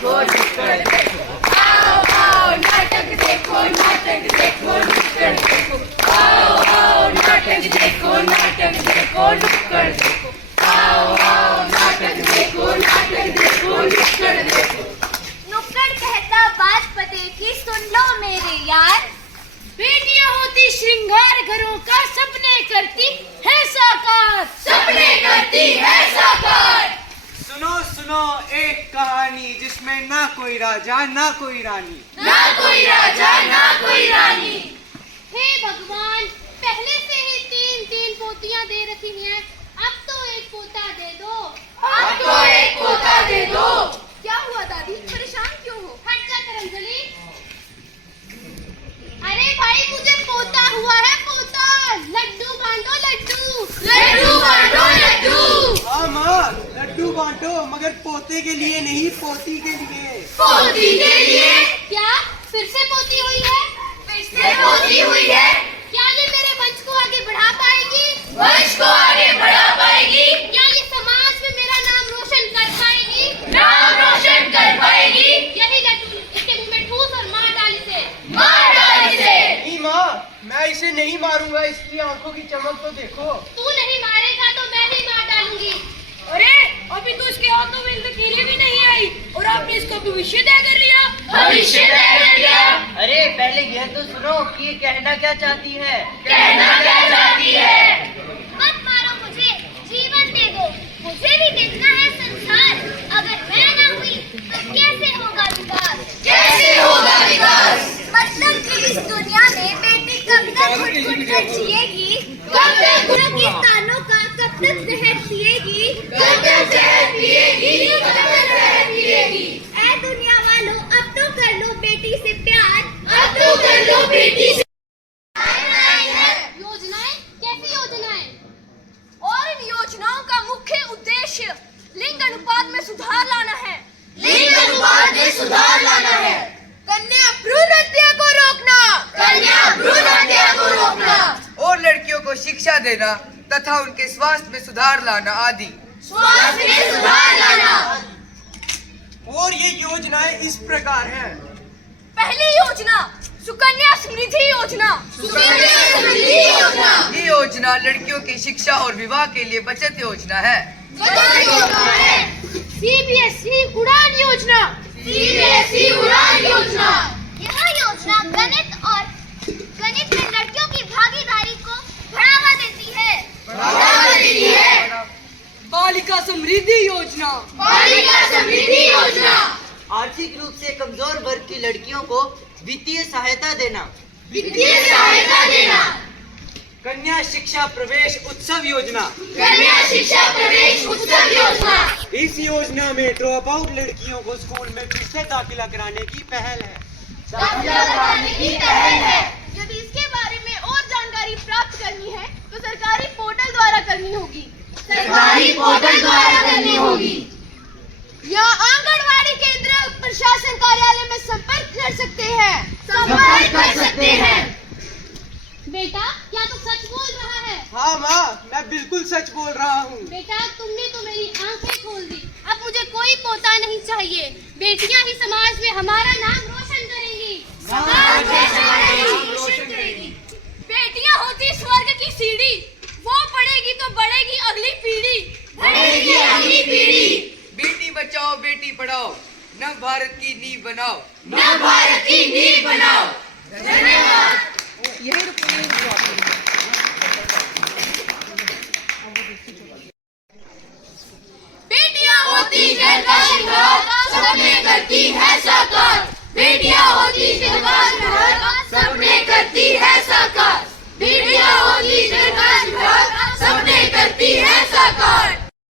देखो नुक्कड़ देखो, आओ आओ नाटक देखो नुक्कड़ देखो, आओ आओ नाटक देखो नुक्कड़ देखो, आओ आओ नाटक देखो नुक्कड़ देखो। नुक्कड़ कहता बात पते की सुन लो मेरे यार, बेटियां होती श्रृंगार घरों का, सपने करती है साकार, सपने करती है साकार। सुनो सुनो एक कहानी जिसमें ना कोई राजा ना कोई रानी, ना कोई राजा ना कोई रानी। हे भगवान, पहले से ही तीन तीन पोतियां दे रखी हैं, अब तो एक पोता दे दो, अब तो एक पोता दे दो। क्या हुआ दादी, परेशान क्यों हो? हट जा करंजली। अरे भाई मुझे पोता हुआ है, पोता। लड्डू बांटो लड्डू, लड्डू बांटो लड्डू। हाँ माँ, लड्डू बांटो, मगर पोते के लिए नहीं, पोती के लिए। पोती के लिए? क्या फिर से पोती हुई है? फिर से पोती हुई है? क्या ये मेरे वंश को आगे बढ़ा पाएगी? वंश को आगे बढ़ा पाएगी? क्या ये समाज में मेरा नाम रोशन कर पाएगी? नाम रोशन कर पाएगी? यही लड्डू इसके मुंह में ठूस और मार डाल इसे। मार डाल इसे। नहीं माँ, मैं इसे नहीं मारूंगा, इसकी आंखों की चमक तो देखो। तू नहीं मारेगा तो मैं ही मार डालूंगी। अरे अभी तो इसके हाथों में लकीरें भी नहीं आई और आपने इसको भविष्य तय कर लिया। भविष्य तय कर लिया? अरे पहले यह तो सुनो कि ये कहना क्या चाहती है। कहना क्या चाहती है? मत मारो मुझे, जीवन दे दो, मुझे भी देखना है संसार। अगर मैं ना हुई तो कैसे होगा विकास? कैसे होगा विकास? मतलब कि इस दुनिया में बेटी कब तक घुट-घुट कर जिएगी, कब तक पाकिस्तानों का कब तक जहर पिएगी, कब तक जहर पिएगी, कब तक जहर पिएगी। ऐ दुनिया वालों, अब तो कर लो बेटी से प्यार, अब तो कर लो बेटी से। योजनाएं? कैसी योजनाएं? और इन योजनाओं का मुख्य उद्देश्य लिंग अनुपात में सुधार लाना है। लिंग अनुपात में सुधार लाना है। कन्या भ्रूण हत्या को रोकना, कन्या भ्रूण हत्या को रोकना, और लड़कियों को शिक्षा देना तथा उनके स्वास्थ्य में सुधार लाना आदि। स्वास्थ्य में सुधार लाना। और ये योजनाएं इस प्रकार हैं। पहली योजना सुकन्या समृद्धि योजना। सुकन्या समृद्धि योजना। ये योजना लड़कियों की शिक्षा और विवाह के लिए बचत योजना है। बचत योजना है। CBSE उड़ान योजना। CBSE उड़ान योजना। यह योजना गणित में लड़कियों की भागीदारी को बढ़ावा देती है। बढ़ावा देती है। बालिका समृद्धि योजना। बालिका समृद्धि योजना। आर्थिक रूप से कमजोर वर्ग की लड़कियों को वित्तीय सहायता देना। वित्तीय सहायता देना। कन्या शिक्षा प्रवेश उत्सव योजना। कन्या शिक्षा प्रवेश उत्सव योजना। इस योजना में ड्रॉप आउट लड़कियों को स्कूल में फिर से दाखिला कराने की पहल है। दाखिला कराने की पहल है। यदि इसके बारे में और जानकारी प्राप्त करनी है तो सरकारी पोर्टल द्वारा करनी होगी। सरकारी पोर्टल द्वारा करनी होगी। या आंगनवाड़ी केंद्र प्रशासन कार्यालय में संपर्क कर सकते हैं। संपर्क कर सकते हैं। बेटा, क्या तू सच बोल रहा है? हाँ माँ, मैं बिल्कुल सच बोल रहा हूँ। बेटा, तुमने तो मेरी आंखें खोल दी। अब मुझे कोई पोता नहीं चाहिए। बेटियां ही समाज में हमारा नाम रोशन करेंगी। समाज में हमारा नाम रोशन करेगी। बेटियां होती स्वर्ग की सीढ़ी, वो पढ़ेगी तो बढ़ेगी अगली पीढ़ी। बढ़ेगी अगली पीढ़ी। बेटी बचाओ बेटी पढ़ाओ, नव भारत की नींव बनाओ। नव भारत की नींव बनाओ। धन्यवाद। बेटियां होती घर का श्रृंगार, सपने करती है साकार। बेटियां होती घर का श्रृंगार, सपने करती है साकार। बेटियां होती घर का श्रृंगार, सपने करती है साकार।